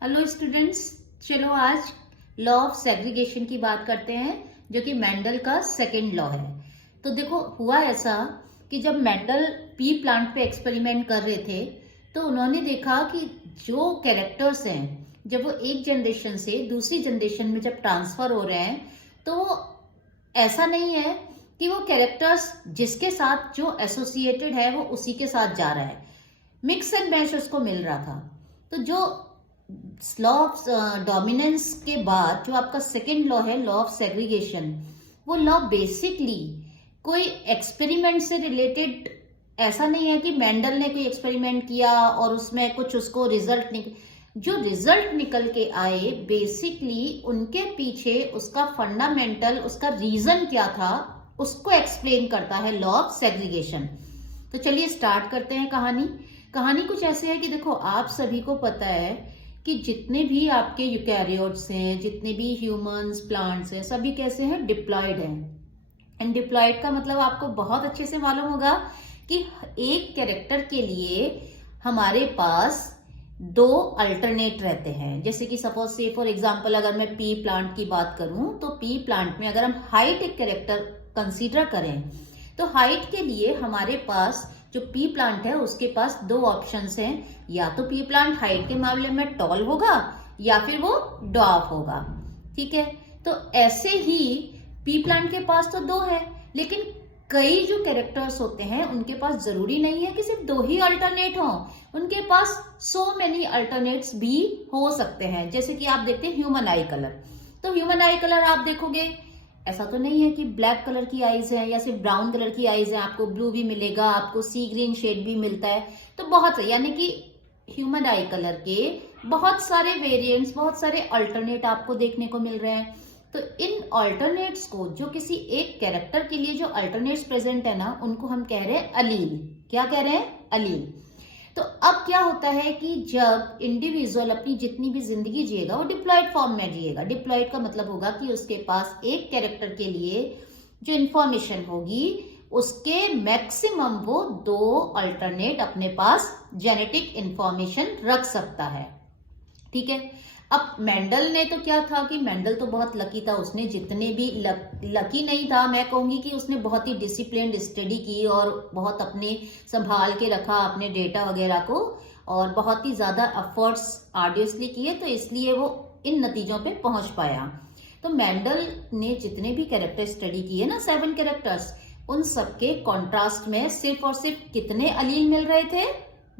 Hello students, चलो आज law of segregation की बात करते हैं जो कि मेंडल का सेकंड लॉ है। तो देखो, हुआ ऐसा कि जब मेंडल पी प्लांट पे एक्सपेरिमेंट कर रहे थे तो उन्होंने देखा कि जो कैरेक्टर्स हैं जब वो एक जनरेशन से दूसरी जनरेशन में जब ट्रांसफर हो रहे हैं तो ऐसा नहीं है कि वो कैरेक्टर्स जिसके साथ जो एसोसिएटेड है वो उसी के साथ जा रहा है। मिक्स एंड मैच उसको मिल रहा था। तो जो लॉ ऑफ डोमिनेंस के बाद जो आपका सेकेंड लॉ है, लॉ ऑफ सेग्रीगेशन, वो लॉ बेसिकली कोई एक्सपेरिमेंट से रिलेटेड ऐसा नहीं है कि मेंडल ने कोई एक्सपेरिमेंट किया और उसमें कुछ उसको जो रिजल्ट निकल के आए बेसिकली उनके पीछे उसका फंडामेंटल, उसका रीजन क्या था उसको एक्सप्लेन करता है लॉ ऑफ सेग्रीगेशन। तो चलिए स्टार्ट करते हैं कहानी कुछ ऐसे है कि देखो, आप सभी को पता है कि जितने भी आपके यूकैरियोट्स हैं, जितने भी ह्यूमंस, प्लांट्स हैं, सभी कैसे हैं? डिप्लॉयड हैं। एंड डिप्लॉयड का मतलब आपको बहुत अच्छे से मालूम होगा कि एक कैरेक्टर के लिए हमारे पास दो अल्टरनेट रहते हैं। जैसे कि सपोज से फॉर एग्जांपल अगर मैं पी प्लांट की बात करूं तो पी प्लांट में अगर हम हाइट एक कैरेक्टर कंसीडर करें तो हाइट के लिए हमारे पास जो पी प्लांट है उसके पास दो ऑप्शंस हैं। या तो पी प्लांट हाइट के मामले में टॉल होगा या फिर वो ड्वार्फ होगा। ठीक है, तो ऐसे ही पी प्लांट के पास तो दो है, लेकिन कई जो कैरेक्टर्स होते हैं उनके पास जरूरी नहीं है कि सिर्फ दो ही अल्टरनेट हो, उनके पास सो मेनी अल्टरनेट्स भी हो सकते हैं। जैसे कि आप देखते हैं ह्यूमन आई कलर, तो ह्यूमन आई कलर आप देखोगे ऐसा तो नहीं है कि ब्लैक कलर की आईज है या सिर्फ ब्राउन कलर की आईज है, आपको ब्लू भी मिलेगा, आपको सी ग्रीन शेड भी मिलता है। तो बहुत है, यानी कि ह्यूमन आई कलर के बहुत सारे वेरिएंट्स, बहुत सारे अल्टरनेट आपको देखने को मिल रहे हैं। तो इन अल्टरनेट्स को, जो किसी एक कैरेक्टर के लिए जो अल्टरनेट्स प्रेजेंट है ना, उनको हम कह रहे हैं अलील। क्या कह रहे हैं? अलील। तो अब क्या होता है कि जब इंडिविजुअल अपनी जितनी भी जिंदगी जिएगा वो डिप्लॉयड फॉर्म में जिएगा। डिप्लॉयड का मतलब होगा कि उसके पास एक कैरेक्टर के लिए जो इंफॉर्मेशन होगी उसके मैक्सिमम वो दो अल्टरनेट अपने पास जेनेटिक इंफॉर्मेशन रख सकता है। ठीक है, अब मेंडल ने तो क्या था कि मेंडल तो बहुत लकी था, उसने जितने भी लकी नहीं था, मैं कहूंगी कि उसने बहुत ही डिसिप्लिन्ड स्टडी की और बहुत अपने संभाल के रखा अपने डेटा वगैरह को, और बहुत ही ज्यादा एफर्ट्स आर्डियसली किए, तो इसलिए वो इन नतीजों पे पहुंच पाया। तो मेंडल ने जितने भी कैरेक्टर स्टडी किए ना, 7 कैरेक्टर्स, उन सबके कॉन्ट्रास्ट में सिर्फ और सिर्फ कितने अलील मिल रहे थे?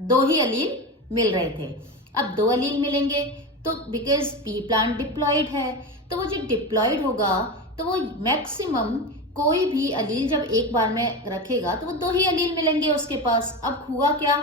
2 ही अलील मिल रहे थे। अब 2 अलील मिलेंगे तो बिकॉज पी प्लांट डिप्लॉयड है, तो वो जो डिप्लॉयड होगा तो वो मैक्सिमम कोई भी अलील जब एक बार में रखेगा तो वो 2 ही अलील मिलेंगे उसके पास। अब हुआ क्या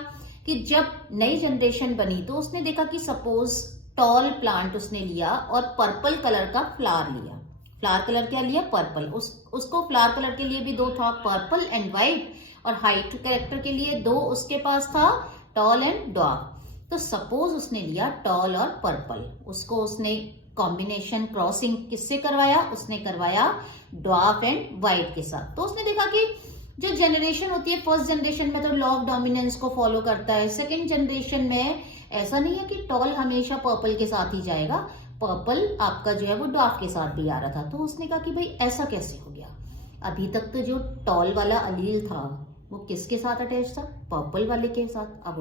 कि जब नई जनरेशन बनी तो उसने देखा कि सपोज टॉल प्लांट उसने लिया और पर्पल कलर का फ्लावर लिया। फ्लावर कलर क्या लिया? पर्पल। उसको फ्लावर कलर के लिए भी 2 था, पर्पल एंड व्हाइट, और हाइट कैरेक्टर के लिए 2 उसके पास था, टॉल एंड ड्वार्फ। तो सपोज उसने लिया टॉल और पर्पल, उसको उसने कॉम्बिनेशन क्रॉसिंग किससे करवाया? उसने करवाया ड्वार्फ एंड व्हाइट के साथ। तो उसने देखा कि जो जनरेशन होती है, फर्स्ट जनरेशन में तो लॉ ऑफ डोमिनेंस को फॉलो करता है, सेकेंड जनरेशन में ऐसा नहीं है कि टॉल हमेशा पर्पल के साथ ही जाएगा, पर्पल आपका जो है वो ड्वार्फ के साथ भी आ रहा था। तो उसने कहा कि भाई ऐसा कैसे हो गया? अभी तक तो जो टॉल वाला अलील था वो किसके साथ अटैच था? पर्पल वाले के साथ। अब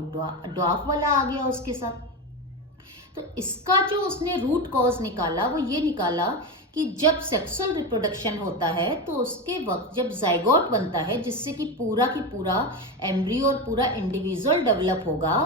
ड्वार्फ वाला आ गया उसके साथ। तो इसका जो उसने रूट कॉज निकाला वो ये निकाला कि जब सेक्सुअल रिप्रोडक्शन होता है तो उसके वक्त जब जाइगोट बनता है, जिससे कि पूरा एम्ब्रियो और पूरा इंडिविजुअल डेवलप होगा,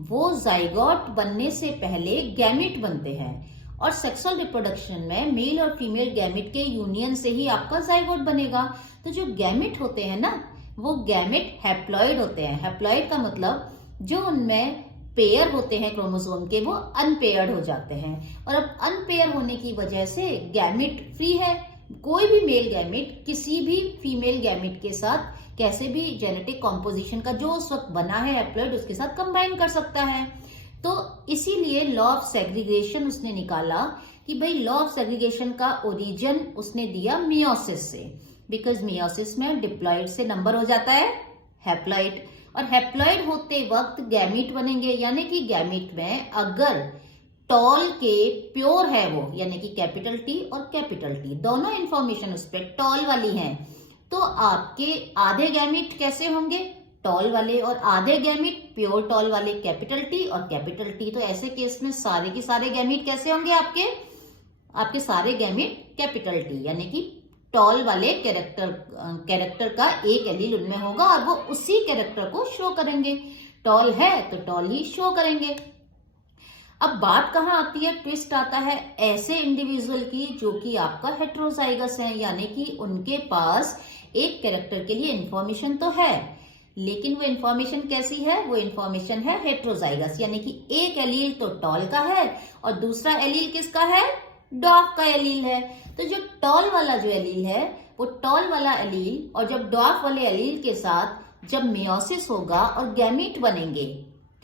वो जाइगोट बनने से पहले गैमिट बनते हैं। और सेक्सुअल रिप्रोडक्शन में मेल और फीमेल गैमिट के यूनियन से ही आपका जाइगोट बनेगा। तो जो गैमिट होते हैं ना, वो गैमिट हैप्लॉइड होते हैं। हैप्लॉइड का मतलब जो उनमें पेयर होते हैं क्रोमोसोम के, वो अनपेयर्ड हो जाते हैं। और अब अनपेयर होने की वजह से गैमिट फ्री है, कोई भी मेल गैमिट किसी भी फीमेल गैमिट के साथ कैसे भी जेनेटिक कॉम्पोजिशन का जो उस वक्त बना है हैप्लॉइड, उसके साथ कंबाइन कर सकता है। तो इसीलिए लॉ ऑफ सेग्रीगेशन उसने निकाला कि भाई लॉ ऑफ सेग्रीगेशन का ओरिजिन उसने दिया मियोसिस से, बिकॉज मियोसिस में डिप्लॉइड से नंबर हो जाता है हैप्लॉइड, और हैप्लॉइड होते वक्त गैमीट बनेंगे। यानी कि गैमीट में अगर टॉल के प्योर है वो, यानी कि कैपिटल टी और कैपिटल टी दोनों इंफॉर्मेशन उस पर टॉल वाली है, तो आपके आधे गैमीट कैसे होंगे, टॉल वाले, और आधे गैमीट प्योर टॉल वाले कैपिटल टी और कैपिटल टी। तो ऐसे केस में सारे के सारे गैमीट कैसे होंगे, आपके सारे गैमीट कैपिटल टी, यानी कि टॉल वाले कैरेक्टर का एक एलील उनमें होगा और वो उसी कैरेक्टर को शो करेंगे। टॉल है तो टॉल ही शो करेंगे। अब बात कहाँ आती है, ट्विस्ट आता है ऐसे इंडिविजुअल की जो कि आपका हेट्रोजाइगस है, यानी कि उनके पास एक कैरेक्टर के लिए इंफॉर्मेशन तो है, लेकिन वो इंफॉर्मेशन कैसी है, वो इंफॉर्मेशन है हेट्रोजाइगस, यानी कि एक एलील तो टॉल का है और दूसरा एलील किसका है, डॉर्फ का एलील है। तो जो टॉल वाला जो एलील है वो टॉल वाला एलील और जब डॉर्फ वाले एलील के साथ जब मेयोसिस होगा और गैमीट बनेंगे,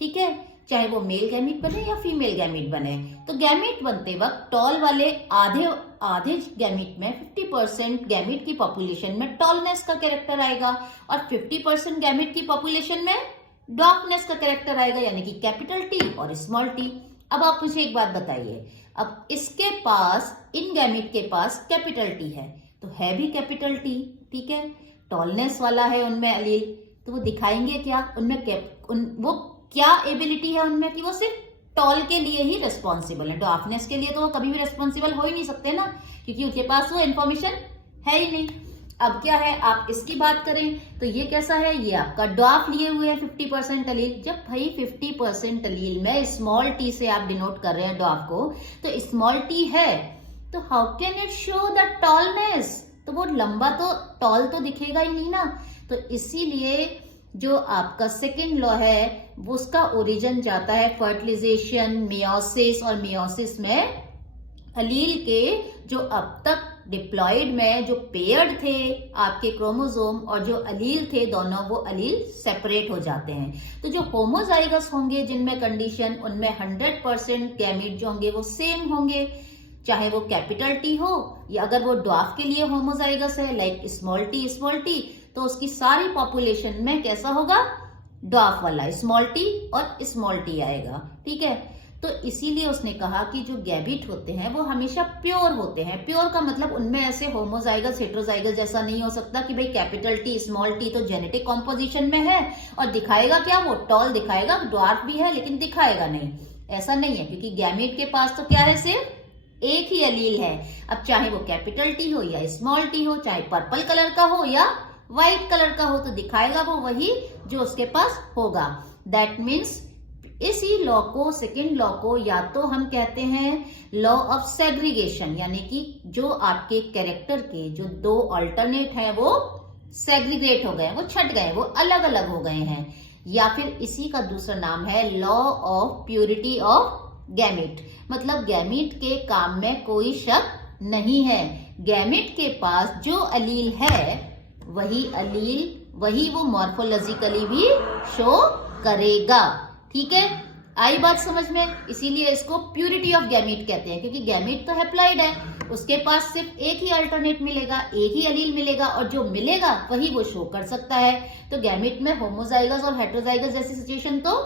ठीक है, चाहे वो मेल गैमीट बने या फीमेल गैमीट बने, तो गैमीट बनते वक्त टॉल वाले आधे गैमीट में 50% गैमीट की पॉपुलेशन में टॉलनेस का कैरेक्टर आएगा और 50% गैमीट की पॉपुलेशन में डॉर्फनेस का कैरेक्टर आएगा, यानी कि कैपिटल टी और स्मॉल टी। अब आप मुझे एक बात बताइए, अब इसके पास, इन गैमीट के पास कैपिटल टी है, तो है भी कैपिटल टी, ठीक है, टॉलनेस वाला है उनमें एलील, तो वो दिखाएंगे क्या, वो क्या एबिलिटी है उनमें कि वो सिर्फ टॉल के लिए ही रिस्पॉन्सिबल है, डॉर्फनेस के लिए तो वो कभी भी रिस्पॉन्सिबल हो ही नहीं सकते ना, क्योंकि उनके पास वो इन्फॉर्मेशन है ही नहीं। अब क्या है, आप इसकी बात करें तो ये कैसा है, ये आपका डॉर्फ लिए हुए है 50% एलील। जब भाई 50% एलील में स्मॉल टी से आप डिनोट कर रहे हैं डॉर्फ को, तो स्मॉल टी है, तो how can it show the tallness, तो वो लंबा तो टॉल तो दिखेगा ही नहीं ना। तो इसीलिए जो आपका सेकेंड लॉ है वो उसका ओरिजिन जाता है फर्टिलाइजेशन, मेयोसिस, और मेयोसिस में एलील के जो अब तक डिप्लॉयड में जो पेयर्ड थे आपके क्रोमोसोम और जो एलील थे दोनों, वो एलील सेपरेट हो जाते हैं। तो जो होमोजाइगस होंगे जिनमें कंडीशन, उनमें 100% गैमीट जो होंगे वो सेम होंगे, चाहे वो कैपिटल टी हो या अगर वो डॉर्फ के लिए होमोजाइगस है लाइक स्मॉल टी, तो उसकी सारी पॉपुलेशन में कैसा होगा, डॉर्फ वाला स्मॉल टी और स्मॉल टी आएगा, ठीक है। तो इसीलिए उसने कहा कि जो गैमीट होते हैं वो हमेशा प्योर होते हैं। प्योर का मतलब उनमें ऐसे होमोजाइगस हेट्रोजाइगस जैसा नहीं हो सकता कि भाई कैपिटल टी स्मॉल टी तो जेनेटिक कॉम्पोजिशन में है और दिखाएगा क्या, वो टॉल दिखाएगा, डॉर्फ भी है लेकिन दिखाएगा नहीं, ऐसा नहीं है, क्योंकि गैमीट के पास तो क्या है, सिर्फ एक ही एलील है। अब चाहे वो कैपिटल टी हो या स्मॉल टी हो, चाहे पर्पल कलर का हो या व्हाइट कलर का हो, तो दिखाएगा वो वही जो उसके पास होगा। दैट मीन्स इसी लॉ को, सेकेंड लॉ को या तो हम कहते हैं लॉ ऑफ सेग्रीगेशन, यानी कि जो आपके कैरेक्टर के जो दो अल्टरनेट है वो सेग्रीगेट हो गए, वो छट गए, वो अलग अलग हो गए हैं, या फिर इसी का दूसरा नाम है law of purity of gamete, मतलब गैमीट के काम में कोई शक नहीं है, गैमीट के पास जो एलील है वही वो मॉर्फोलॉजिकली भी शो करेगा, ठीक है। आई बात समझ में, इसीलिए इसको प्यूरिटी ऑफ गैमीट कहते हैं, क्योंकि गैमीट तो हैप्लॉइड है, उसके पास सिर्फ एक ही अल्टरनेट मिलेगा, एक ही एलील मिलेगा और जो मिलेगा वही वो शो कर सकता है। तो गैमीट में होमोजाइगस और हेट्रोजाइगस जैसी सिचुएशन तो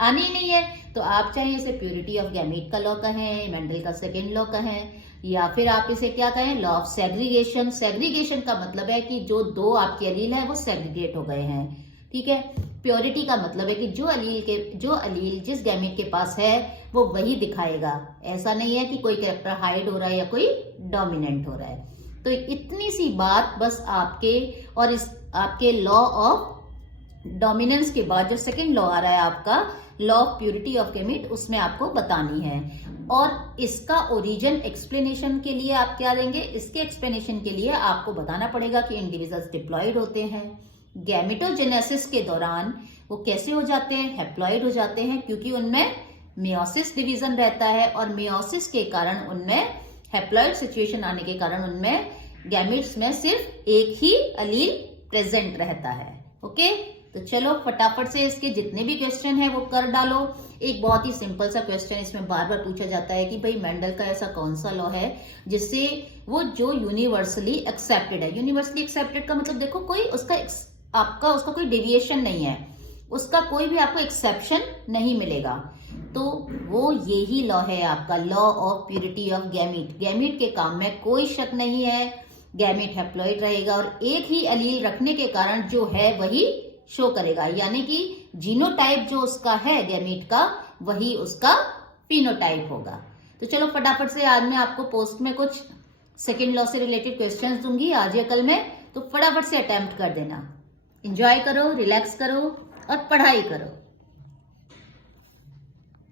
आनी ही नहीं है। तो आप चाहे इसे प्यूरिटी ऑफ गैमीट का लॉ कहें, मेंडल का सेकेंड लॉ कहें, या फिर आप इसे क्या कहें, लॉ ऑफ सेग्रीगेशन। सेग्रीगेशन का मतलब है कि जो दो आपके एलील है वो सेग्रीगेट हो गए हैं, ठीक है। प्योरिटी का मतलब है कि जो एलील जिस गैमीट के पास है वो वही दिखाएगा, ऐसा नहीं है कि कोई कैरेक्टर हाइड हो रहा है या कोई डोमिनेंट हो रहा है। तो इतनी सी बात बस आपके लॉ ऑफ डोमिनेंस के बाद जो सेकेंड लॉ आ रहा है आपका law of purity of gamete, उसमें आपको बतानी है। और इसका ओरिजिन एक्सप्लेनेशन के लिए आप क्या देंगे, इसके एक्सप्लेनेशन के लिए आपको बताना पड़ेगा कि इंडिविजुअल्स डिप्लॉयड होते हैं, गैमेटोजेनेसिस के दौरान वो कैसे हो जाते हैं, हैप्लॉइड हो जाते हैं, क्योंकि उनमें मेयोसिस डिवीजन रहता है और मेयोसिस के कारण उनमें हैप्लॉइड सिचुएशन आने के कारण उनमें गैमेट्स में सिर्फ एक ही एलील प्रेजेंट रहता है। ओके, तो चलो फटाफट से इसके जितने भी क्वेश्चन है वो कर डालो। एक बहुत ही सिंपल सा क्वेश्चन इसमें बार बार पूछा जाता है कि भाई मेंडल का ऐसा कौन सा लॉ है जिससे वो जो यूनिवर्सली एक्सेप्टेड है। यूनिवर्सली एक्सेप्टेड का मतलब देखो कोई उसका कोई डेविएशन नहीं है, उसका कोई भी आपको एक्सेप्शन नहीं मिलेगा। तो वो यही लॉ है आपका, law of purity of gamete. Gamete के काम में कोई शक नहीं है, गैमीट हैप्लॉइड रहेगा और एक ही एलील रखने के कारण जो है वही शो करेगा, यानी कि जीनोटाइप जो उसका है गैमीट का वही उसका फिनोटाइप होगा। तो चलो फटाफट से आज मैं आपको पोस्ट में कुछ सेकेंड लॉ से रिलेटेड क्वेश्चंस दूंगी आज या कल में, तो फटाफट से अटेम्प्ट कर देना। एंजॉय करो, रिलैक्स करो और पढ़ाई करो।